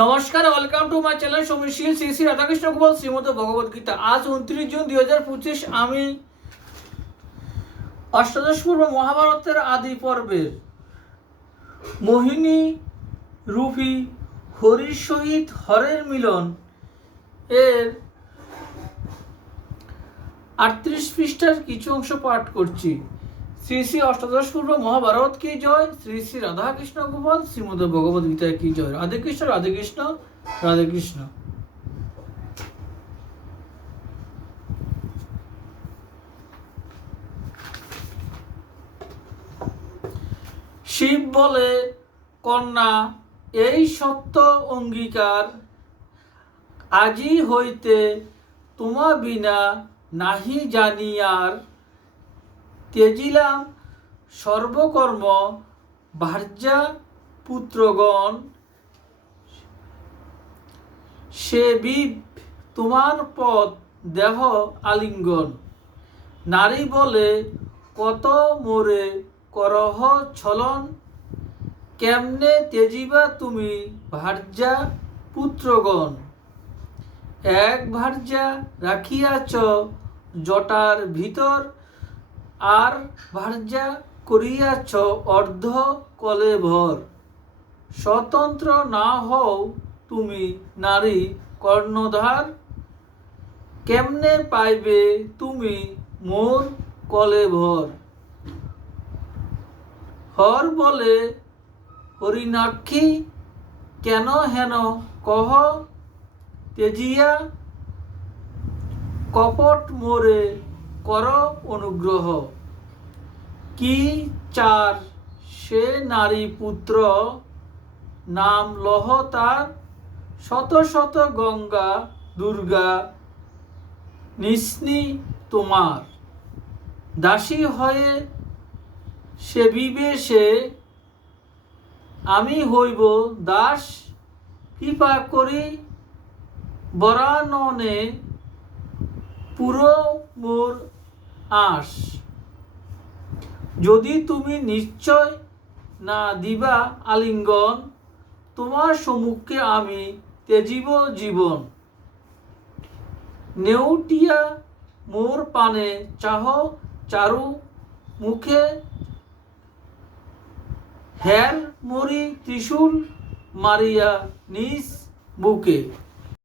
নমস্কার, welcome to my channel সমীশীল শ্রী শ্রী রাধাকৃষ্ণ গোপাল শ্রীমদ ভগবদ গীতা। আজ 29 জুন 2025 আমি অষ্টাদশ পূর্ব মহাভারতের আদি পর্বের মোহিনী রূপী হরির সহিত হরের মিলন এর 38 পৃষ্ঠার কিছু অংশ পাঠ করছি। শ্রী শ্রী অষ্টাদশ পূর্ব মহাভারত কি জয়, শ্রী শ্রী রাধাকৃষ্ণ গোপাল শ্রীমদ ভগবদ গীতা কি জয়। রাধে কৃষ্ণ, রাধে কৃষ্ণ, রাধে কৃষ্ণ। শিব বলে, কন্যা, এই সত্য অঙ্গীকার, আজি হইতে তোমা বিনা নাহি জানি আর। ত্যজিলাম সর্বকর্ম ভার্যা পুত্রগণ, সে বিপ তোমার পদ দেহ আলিঙ্গন। নারী বলে, কত মোরে করহ ছলন, কেমনে ত্যজিবা তুমি ভার্যা পুত্রগণ। এক ভার্যা রাখিয়াছ জটার ভিতর, আর ভার্যা করিয়াছ অর্ধ কলেভর। স্বতন্ত্র না হও তুমি নারী কর্ণধার, কেমনে পাইবে তুমি মোর কলেভর। হর বলে, হরিণাক্ষী, কেন হেন কহ, তেজিয়া কপট মোরে কর অনুগ্রহ। কি চার সে নারী পুত্র, নাম লহ তার, শত শত গঙ্গা দুর্গা নিস্নি তোমার। দাসী হয়ে সেবিবে সে, আমি হইব দাস, কৃপা করি বরাননে পুরো মোর আশ। যদি তুমি নিশ্চয় না দিবা আলিঙ্গন, তোমার সম্মুখে আমি ত্যাজিব জীবন। নেউটিয়া মোর পানে চাহ চারু মুখে, হের মরি ত্রিশূল মারিয়া নিজ বুকে।